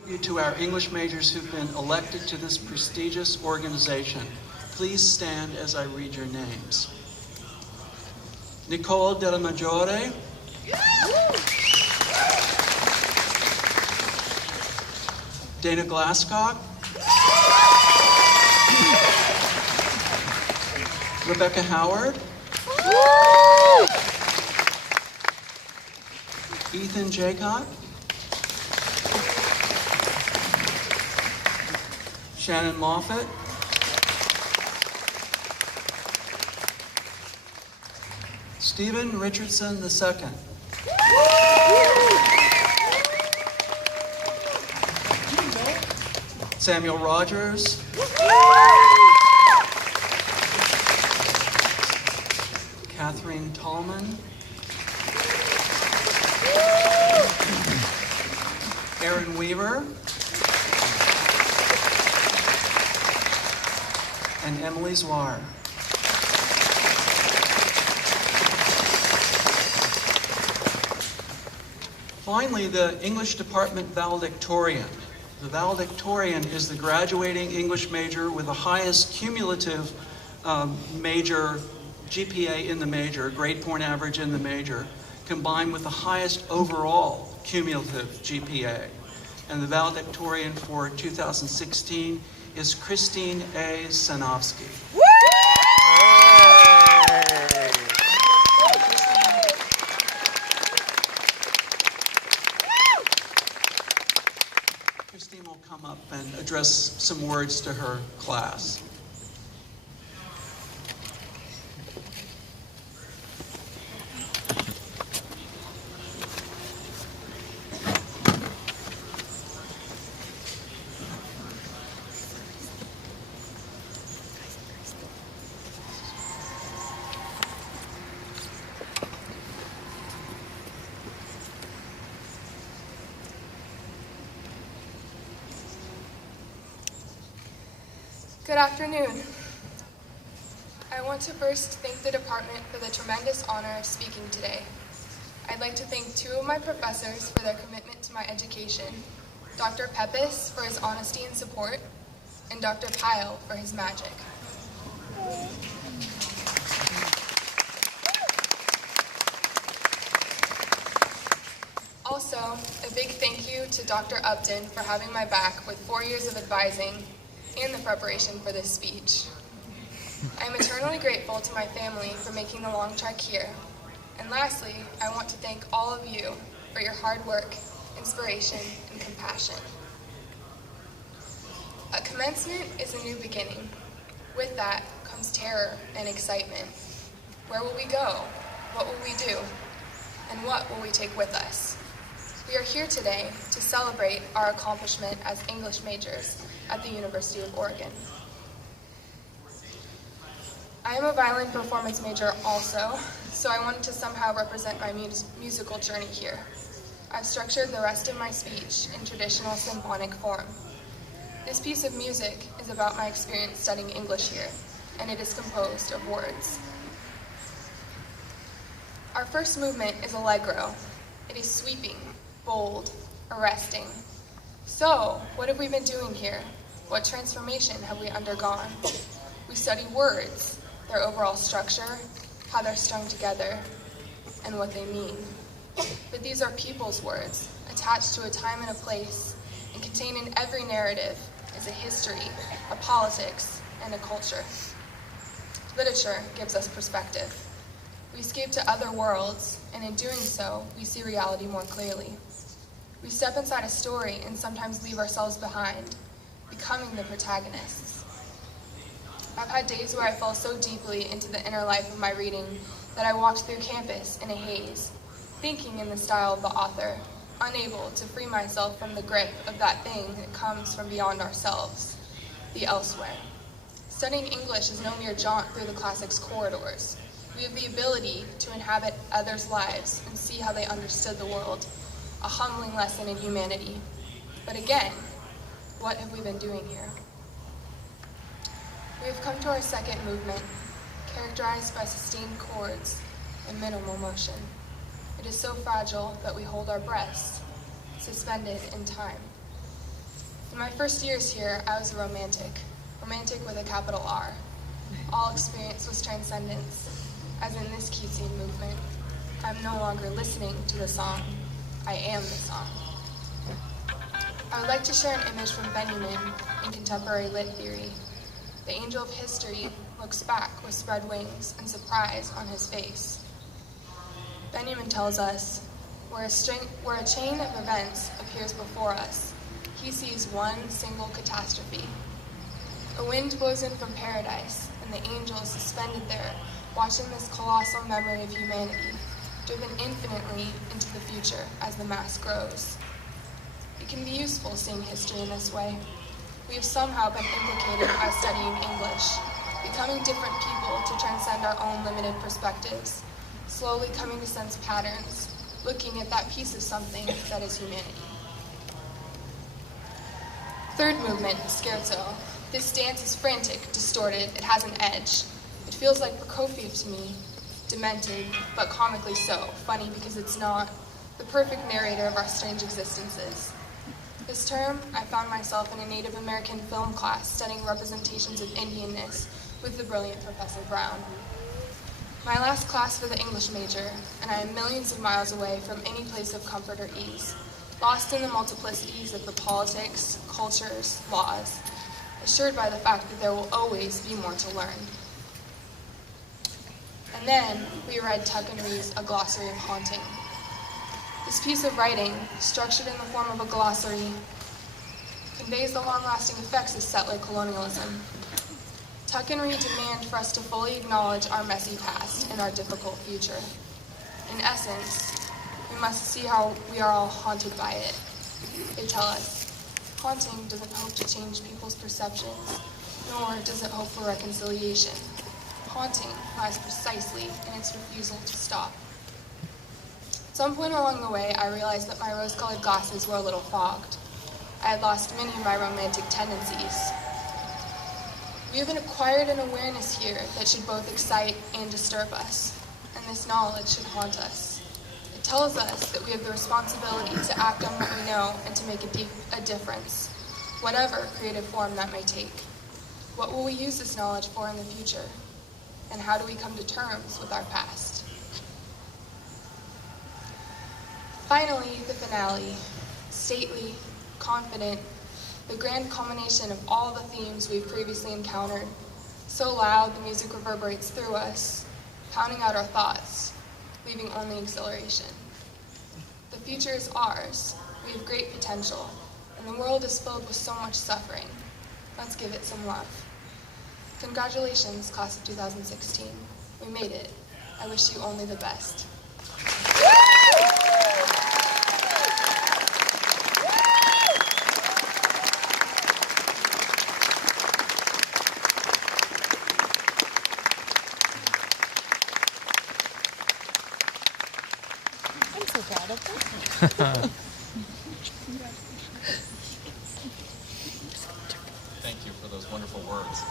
Tribute to our English majors who've been elected to this prestigious organization. Please stand as I read your names. Nicole Della Maggiore. Dana Glasscock. Rebecca Howard. Ethan Jaycott. Shannon Moffett. Stephen Richardson II. Samuel Rogers. Catherine Tallman. Aaron Weaver. And Emily Zwar. Finally, the English Department Valedictorian. The Valedictorian is the graduating English major with the highest cumulative major GPA in the major, grade point average in the major, combined with the highest overall cumulative GPA. And the valedictorian for 2016 is Christine A. Senavsky. Christine will come up and address some words to her class. Good afternoon. I want to first thank the department for the tremendous honor of speaking today. I'd like to thank two of my professors for their commitment to my education, Dr. Pepis for his honesty and support, and Dr. Pyle for his magic. Also, a big thank you to Dr. Upton for having my back with 4 years of advising and the preparation for this speech. I am eternally grateful to my family for making the long trek here. And lastly, I want to thank all of you for your hard work, inspiration, and compassion. A commencement is a new beginning. With that comes terror and excitement. Where will we go? What will we do? And what will we take with us? We are here today to celebrate our accomplishment as English majors at the University of Oregon. I am a violin performance major also, so I wanted to somehow represent my musical journey here. I've structured the rest of my speech in traditional symphonic form. This piece of music is about my experience studying English here, and it is composed of words. Our first movement is allegro. It is sweeping, bold, arresting. So, what have we been doing here? What transformation have we undergone? We study words, their overall structure, how they're strung together, and what they mean. But these are people's words, attached to a time and a place, and contained in every narrative is a history, a politics, and a culture. Literature gives us perspective. We escape to other worlds, and in doing so, we see reality more clearly. We step inside a story and sometimes leave ourselves behind, becoming the protagonists. I've had days where I fell so deeply into the inner life of my reading that I walked through campus in a haze, thinking in the style of the author, unable to free myself from the grip of that thing that comes from beyond ourselves, the elsewhere. Studying English is no mere jaunt through the classics corridors. We have the ability to inhabit others' lives and see how they understood the world, a humbling lesson in humanity. But again, what have we been doing here? We have come to our second movement, characterized by sustained chords and minimal motion. It is so fragile that we hold our breaths, suspended in time. In my first years here, I was a romantic with a capital R. All experience was transcendence, as in this key scene movement. I'm no longer listening to the song, I am the song. I would like to share an image from Benjamin in contemporary lit theory. The angel of history looks back with spread wings and surprise on his face. Benjamin tells us, where a chain of events appears before us, he sees one single catastrophe. A wind blows in from paradise, and the angel is suspended there, watching this colossal memory of humanity, driven infinitely into the future as the mass grows. It can be useful seeing history in this way. We have somehow been implicated by studying English, becoming different people to transcend our own limited perspectives, slowly coming to sense patterns, looking at that piece of something that is humanity. Third movement, scherzo. This dance is frantic, distorted, it has an edge. It feels like Prokofiev to me, demented, but comically so, funny because it's not, the perfect narrator of our strange existences. This term, I found myself in a Native American film class studying representations of Indianness with the brilliant Professor Brown. My last class for the English major, and I am millions of miles away from any place of comfort or ease, lost in the multiplicities of the politics, cultures, laws, assured by the fact that there will always be more to learn. And then we read Tuck and Ree's A Glossary of Haunting. This piece of writing, structured in the form of a glossary, conveys the long-lasting effects of settler colonialism. Tuck and Ree demand for us to fully acknowledge our messy past and our difficult future. In essence, we must see how we are all haunted by it. They tell us, haunting doesn't hope to change people's perceptions, nor does it hope for reconciliation. Haunting lies precisely in its refusal to stop. At some point along the way, I realized that my rose-colored glasses were a little fogged. I had lost many of my romantic tendencies. We have acquired an awareness here that should both excite and disturb us, and this knowledge should haunt us. It tells us that we have the responsibility to act on what we know and to make a difference, whatever creative form that may take. What will we use this knowledge for in the future? And how do we come to terms with our past? Finally, the finale, stately, confident, the grand culmination of all the themes we've previously encountered. So loud, the music reverberates through us, pounding out our thoughts, leaving only exhilaration. The future is ours. We have great potential, and the world is filled with so much suffering. Let's give it some love. Congratulations, class of 2016. We made it. I wish you only the best. I'm so proud of them. Thank you for those wonderful words.